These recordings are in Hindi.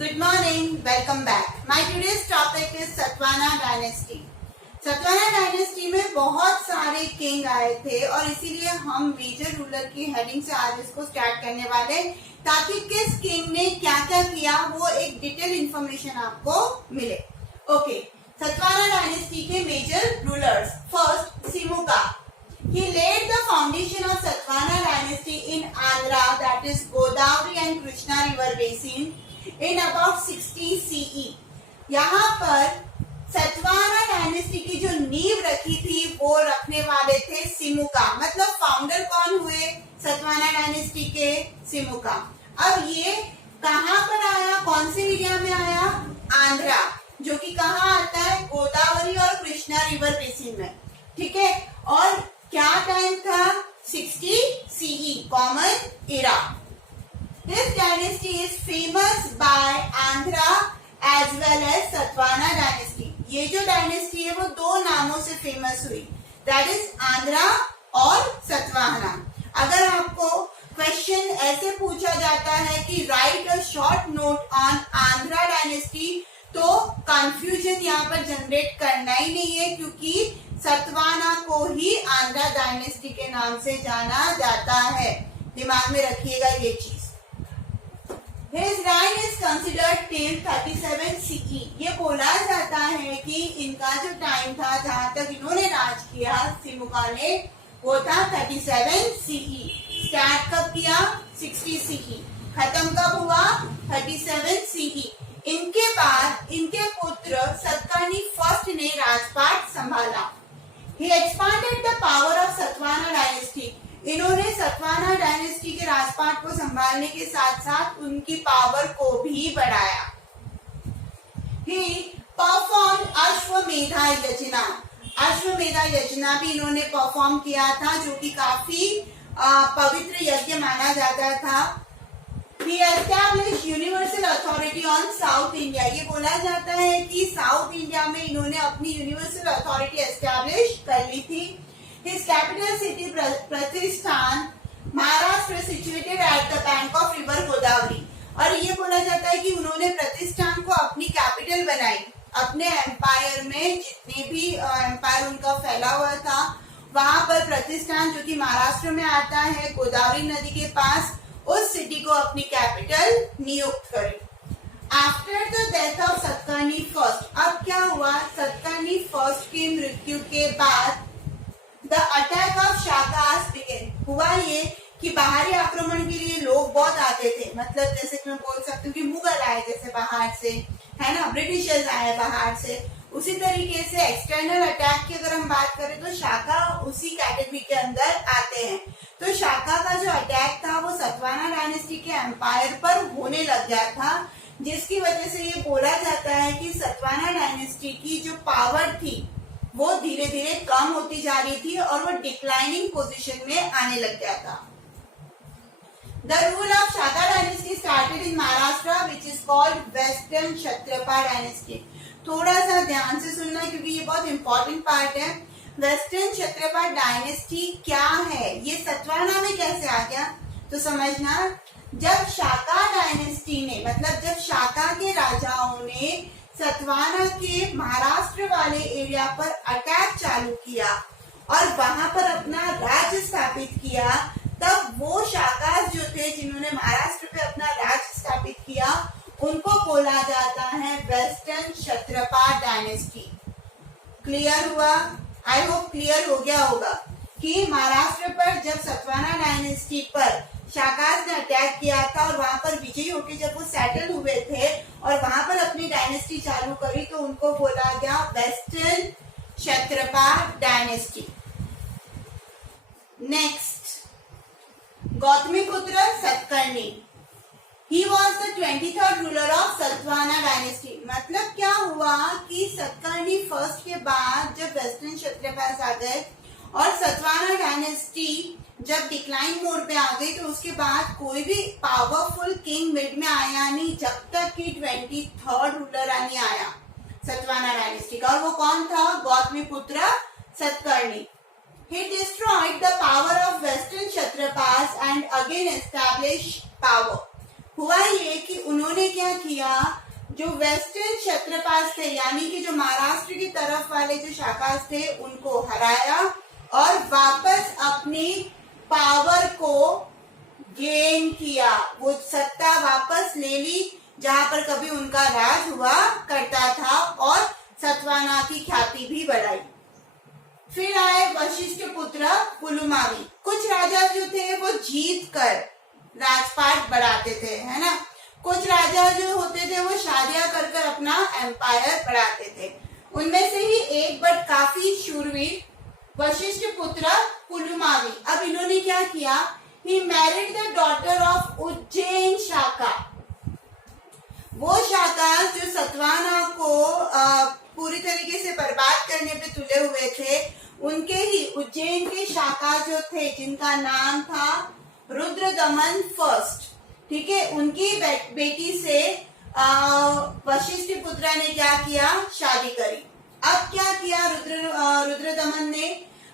Good morning, welcome back. My today's topic is Satavahana Dynasty. Satavahana dynasty में बहुत सारे किंग आए थे और इसीलिए हम मेजर रूलर की हेडिंग से आज इसको स्टार्ट करने वाले, ताकि किस किंग ने क्या क्या किया वो एक डिटेल इंफॉर्मेशन आपको मिले. ओके, सतवाहना डायनेस्टी के major rulers. First, Simuka. He laid the foundation of Satavahana dynasty in Andhra, that is Godavari and Krishna river basin, in about 60 CE. यहाँ पर सतवाहना डायनेस्टी की जो नींव रखी थी वो रखने वाले थे सिमुका. मतलब फाउंडर कौन हुए सतवाहना डायनेस्टी के? सिमुका. अब ये कहाँ पर आया, कौन से एरिया में आया? आंध्रा, जो कि कहाँ आता है? गोदावरी और कृष्णा रिवर बेसिन में. ठीक है. और क्या टाइम था? 60 CE, common era. This dynasty is famous by Andhra as well as Satavahana dynasty. ये जो डायनेस्टी है वो दो नामों से फेमस हुई, दैट इज आंध्रा और सतवाहना. अगर आपको क्वेश्चन ऐसे पूछा जाता है कि right a short note on Andhra dynasty, तो कंफ्यूजन यहाँ पर जनरेट करना ही नहीं है, क्योंकि सतवाहना को ही आंध्रा डायनेस्टी के नाम से जाना जाता है. दिमाग में रखिएगा ये चीज. His reign is considered till 37 CE. ये बोला जाता है कि इनका जो टाइम था जहाँ तक इन्होंने राज किया सिमुका ने, वो था 37 CE. स्टार्ट कब किया? 60 CE. खत्म कब हुआ? 37 CE. इनके बाद इनके पुत्र सतकर्णी फर्स्ट ने राजपाट संभाला. He expanded the power of Satavahana dynasty. इन्होंने सतवाहना डायनेस्टी के राजपाट को संभालने के साथ साथ उनकी पावर को भी बढ़ाया. He performed अश्वमेधा यज्ञ. अश्वमेधा यज्ञ भी इन्होंने परफॉर्म किया था, जो कि काफी पवित्र यज्ञ माना जाता था. He established universal authority on South India. ये बोला जाता है कि साउथ इंडिया में इन्होंने अपनी यूनिवर्सल अथॉरिटी एस्टैब्लिश कर ली थी. His capital city प्रतिष्ठान Maharashtra situated at the bank of river Godavari. और ये बोला जाता है कि उन्होंने प्रतिष्ठान को अपनी कैपिटल बनाई. अपने एम्पायर में जितने भी एम्पायर उनका फैला हुआ था, वहां पर प्रतिष्ठान जो कि महाराष्ट्र में आता है गोदावरी नदी के पास, उस सिटी को अपनी कैपिटल नियुक्त करी. After the death of Satakarni first, अब क्या हुआ? सतकर्णी फर्स्ट की मृत्यु के बाद the attack of Shakas began. हुआ ये कि बाहरी आक्रमण के लिए लोग बहुत आते थे. मतलब जैसे कि मैं बोल सकती हूँ कि मुगल आए जैसे बाहर से, है ना, ब्रिटिशर्स आए बाहर से. उसी तरीके से एक्सटर्नल अटैक की अगर हम बात करें तो शाका उसी कैटेगरी के अंदर आते हैं. तो शाका का जो अटैक था वो सतवाहना डायनेस्टी के एम्पायर पर होने लग गया था, जिसकी वजह से ये बोला जाता है कि सतवाहना डायनेस्टी की जो पावर थी वो धीरे धीरे कम होती जा रही थी और वो डिक्लाइनिंग पोजीशन में आने लग गया था. The rule of Shaka dynasty started in Maharashtra, which is called Western Kshatrapa dynasty. थोड़ा सा ध्यान से सुनना क्योंकि ये बहुत इंपॉर्टेंट पार्ट है. वेस्टर्न क्षत्रपा डायनेस्टी क्या है, ये सतवाहना में कैसे आ गया? तो समझना, जब शाका डायनेस्टी ने, मतलब जब शाका के राजाओं ने सतवाहना के महाराष्ट्र वाले एरिया पर अटैक चालू किया और वहां पर अपना राज्य स्थापित किया, तब वो शाकास जो थे जिन्होंने महाराष्ट्र पे अपना राज्य स्थापित किया, उनको बोला जाता है वेस्टर्न क्षत्रपा डायनेस्टी. क्लियर हुआ? आई होप क्लियर हो गया होगा कि महाराष्ट्र पर जब सतवाहना डायनेस्टी पर शाकास ने अटैक किया था और वहां पर विजयी होकर जब वो सेटल हुए थे और वहां पर अपनी डायनेस्टी चालू करी, तो उनको बोला गया western Kshatrapa dynasty. Next, Gautamiputra Satakarni. He was the 23rd ruler of Satavahana dynasty. मतलब क्या हुआ कि सतकर्णी फर्स्ट के बाद जब वेस्टर्न क्षत्रपास आ गए और सतवाहना डायनेस्टी जब डिक्लाइन मोड पे आ गई, तो उसके बाद कोई भी पावरफुल किंग मिड में आया नहीं जब तक कि 23rd रूलर नहीं आया सतवाहना डायनेस्टी का. और वो कौन था? Gautamiputra Satakarni. He destroyed the power of Western Kshatrapas and again established power. हुआ ये कि उन्होंने क्या किया, जो वेस्टर्न क्षत्रपास थे यानी कि जो महाराष्ट्र की तरफ वाले जो शाकास थे उनको हराया और वापस अपनी पावर को गेन किया, वो सत्ता वापस ले ली जहां पर कभी उनका राज हुआ करता था और सतवाना की ख्याति भी बढ़ाई। फिर आए वशिष्ठ पुत्र पुलुमावी। कुछ राजा जो थे वो जीत कर राजपाट बढ़ाते थे, है ना। कुछ राजा जो होते थे वो शादियां कर कर अपना एम्पायर बढ़ाते थे। उनमें से ही एक बट काफी शूरवीर वशिष्ठ पुत्र पुलुमावी। अब इन्होंने क्या किया, he married the daughter of Ujjain Shaka. वो शाका जो सतवाना को पूरी तरीके से बर्बाद करने पे तुले हुए थे, उनके ही उज्जैन के शाका जो थे जिनका नाम था रुद्रदमन फर्स्ट, ठीक है, उनकी बेटी से वशिष्ठ पुत्र ने क्या किया, शादी करी। अब क्या किया रुद्रदमन ने,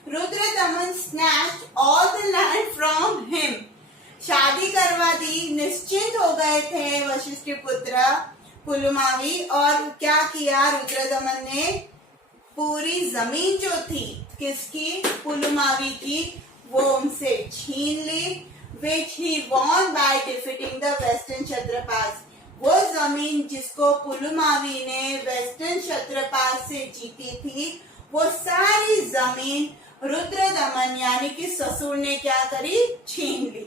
Rudradaman snatched all the land from him. शादी करवा दी, निश्चिंत हो गए थे वशिष्ठ पुत्र पुलुमावी और क्या किया रुद्रदमन ने, पूरी जमीन जो थी किसकी, पुलुमावी की, वो उनसे छीन ली, which he won by defeating the western क्षत्रपास। वो जमीन जिसको पुलुमावी ने वेस्टर्न क्षत्रपास से जीती थी, वो सारी जमीन रुद्रदमन यानी कि ससुर ने क्या करी, छीन ली।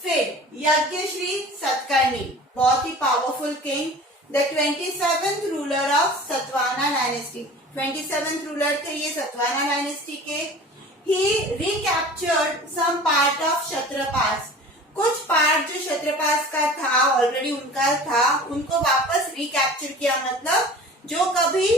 फिर यज्ञश्री सतकर्णी, बहुत ही powerful king, the 27th ruler of Satavahana dynasty. 27th ruler थे ये सतवाना डायनेस्टी के। He recaptured some part of Kshatrapas. कुछ पार्ट जो क्षत्रपास का था, ऑलरेडी उनका था, उनको वापस रिकैप्चर किया। मतलब जो कभी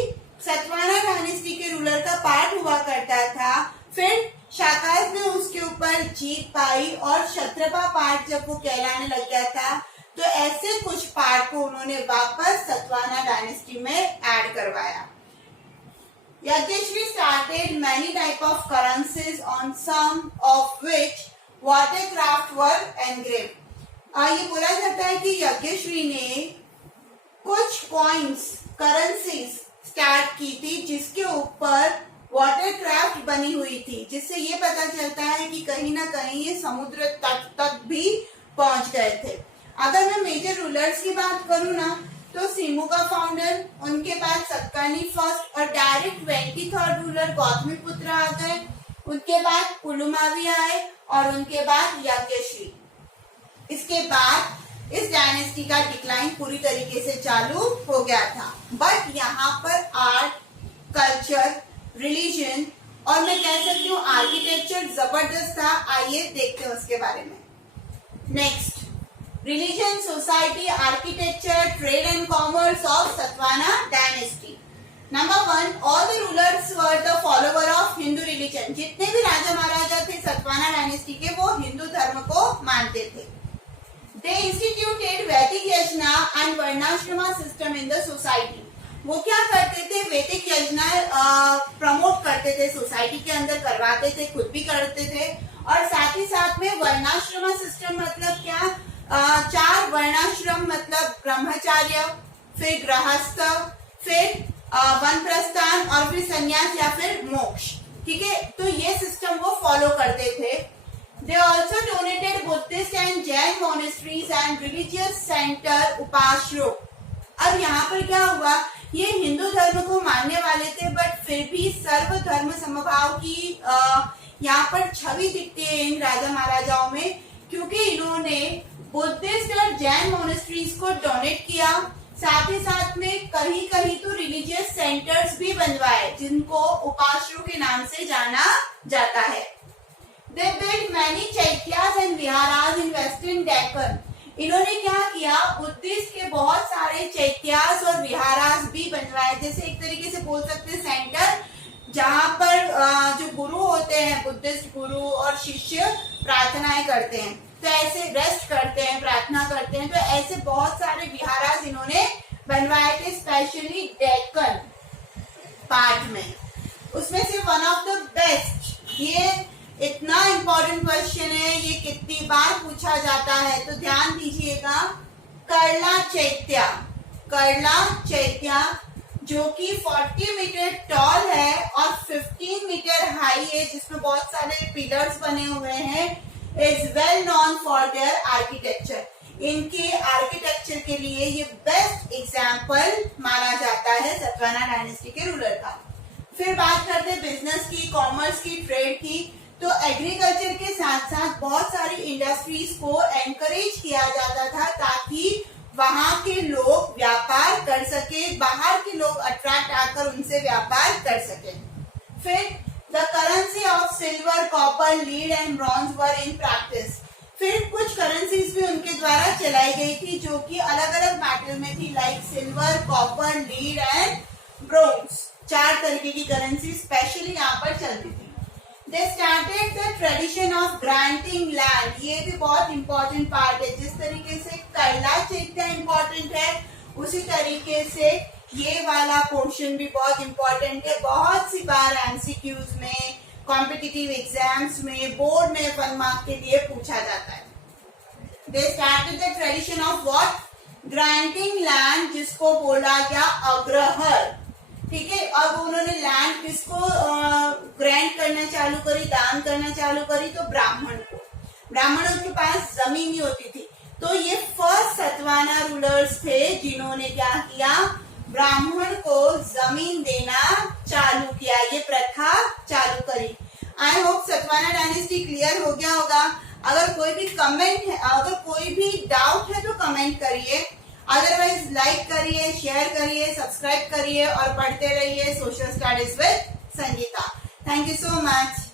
सतवाना डायनेस्टी के रूलर का पार्ट हुआ करता था, फिर शाकास ने उसके ऊपर जीत पाई और क्षत्रपा पार्ट जब वो कहलाने लग गया था, तो ऐसे कुछ पार्ट को उन्होंने वापस सतवाना डायनेस्टी में ऐड करवाया। Yajneshri started many type of currencies on some of which watercraft were engraved. ये बोला जाता है कि यज्ञश्री ने कुछ कॉइन्स, करेंसीज स्टार्ट की थी जिसके ऊपर वाटरक्राफ्ट बनी हुई थी, जिससे ये पता चलता है कि कहीं ना कहीं ये समुद्र तट तक भी पहुंच गए थे। अगर मैं मेजर रूलर्स की बात करूँ ना, तो सीमू का फाउंडर, उनके बाद सतकर्णी फर्स्ट और डायरेक्ट 23rd रूलर गौतमीपुत्र आ गए, उनके बाद पुलुमावी आए और उनके बाद यज्ञश्री। इसके बाद इस डायनेस्टी का डिक्लाइन पूरी तरीके से चालू हो गया था। बट यहाँ पर आर्ट, कल्चर, रिलीजन और मैं कह सकती हूँ आर्किटेक्चर जबरदस्त था। आइए देखते हैं उसके बारे में। Next, religion, society, architecture, trade and commerce of Satavahana dynasty. Number 1, all the rulers were the follower of Hindu religion. जितने भी राजा महाराजा थे सतवाना डायनेस्टी के, वो हिंदू धर्म को मानते थे। दे इंस्टीट्यूटेड वैदिक यज्ञ एंड वर्णाश्रम सिस्टम इन द सोसाइटी। वो क्या करते थे, वैदिक यज्ञ प्रमोट करते थे, सोसाइटी के अंदर करवाते थे, खुद भी करते थे, और साथ ही साथ में वर्णाश्रम सिस्टम मतलब क्या, 4 वर्णाश्रम मतलब ब्रह्मचार्य, फिर गृहस्थ, फिर वनप्रस्थान और फिर संन्यास या फिर मोक्ष। ठीक है, तो ये सिस्टम वो फॉलो करते थे। They also donated Buddhist and Jain monasteries and religious center उपाश्रम। अब यहाँ पर क्या हुआ, ये हिंदू धर्म को मानने वाले थे, बट फिर भी सर्व धर्म समभाव की यहाँ पर छवि दिखती है इन राजा महाराजाओं में, क्योंकि इन्होंने बुद्धिस्ट और जैन मोनेस्ट्रीज को डोनेट किया, साथ ही साथ में कहीं कहीं तो रिलीजियस सेंटर्स भी बनवाए जिनको उपाश्रम के नाम से जाना जाता है। They built many चैत्यास and विहारास in western Deccan. इन्होंने क्या किया, बुद्धिस्ट के बहुत सारे चैत्यास और विहारास भी बनवाए, जैसे एक तरीके से बोल सकते हैं सेंटर, जहाँ पर जो गुरु होते हैं, बुद्धिस्ट गुरु और शिष्य प्रार्थनाएं करते हैं, तो ऐसे रेस्ट करते हैं, प्रार्थना करते हैं, तो ऐसे बहुत सारे विहारास इन्होंने बनवाए थे, स्पेशली डेक्कन पार्ट में। उसमें से वन ऑफ द बेस्ट, ये इतना इम्पोर्टेंट क्वेश्चन है, ये कितनी बार पूछा जाता है, तो ध्यान दीजिएगा। कर्ला चैत्या जो कि 40 मीटर टॉल है और 15 मीटर हाई है, जिसमें बहुत सारे पिलर्स बने हुए हैं, is well known for their architecture. इनके आर्किटेक्चर के लिए ये बेस्ट एग्जाम्पल माना जाता है सतवाना डायनेस्टी के रूलर का। फिर बात करते हैं बिजनेस की, कॉमर्स की, ट्रेड की। तो एग्रीकल्चर के साथ साथ बहुत सारी इंडस्ट्रीज को एनकरेज किया जाता था ताकि वहां के लोग व्यापार कर सके, बाहर के लोग अट्रैक्ट आकर उनसे व्यापार कर सके। फिर the currency of silver, copper, lead and bronze were in practice. फिर कुछ करेंसीज भी उनके द्वारा चलाई गई थी जो कि अलग अलग मेटल में थी, like silver, copper, lead and bronze. 4 तरीके की करेंसी स्पेशली यहाँ पर चलती थी। They started the tradition of granting land। ये भी बहुत इंपॉर्टेंट पार्ट है। जिस तरीके से कर्ला चैत्या इंपॉर्टेंट है, उसी तरीके से ये वाला पोर्शन भी बहुत इंपॉर्टेंट है। बहुत सी बार एमसीक्यूज में, कॉम्पिटिटिव एग्जाम्स में, बोर्ड में 1 मार्क के लिए पूछा जाता है। They started the tradition of what? Granting land, जिसको बोला गया अग्रहर। ठीक है, अब उन्होंने लैंड किसको ग्रांट करना चालू करी, दान करना चालू करी, तो ब्राह्मण को। ब्राह्मणों के पास जमीन नहीं होती थी, तो ये फर्स्ट सतवाना रूलर्स थे जिन्होंने क्या किया, ब्राह्मण को जमीन देना चालू किया, ये प्रथा चालू करी। I hope Satavahana dynasty clear हो गया होगा। अगर कोई भी कमेंट है, अगर कोई भी डाउट है तो कमेंट करिए, अदरवाइज लाइक करिए, शेयर करिए, सब्सक्राइब करिए और पढ़ते रहिए social studies with Sangeeta. Thank you so much.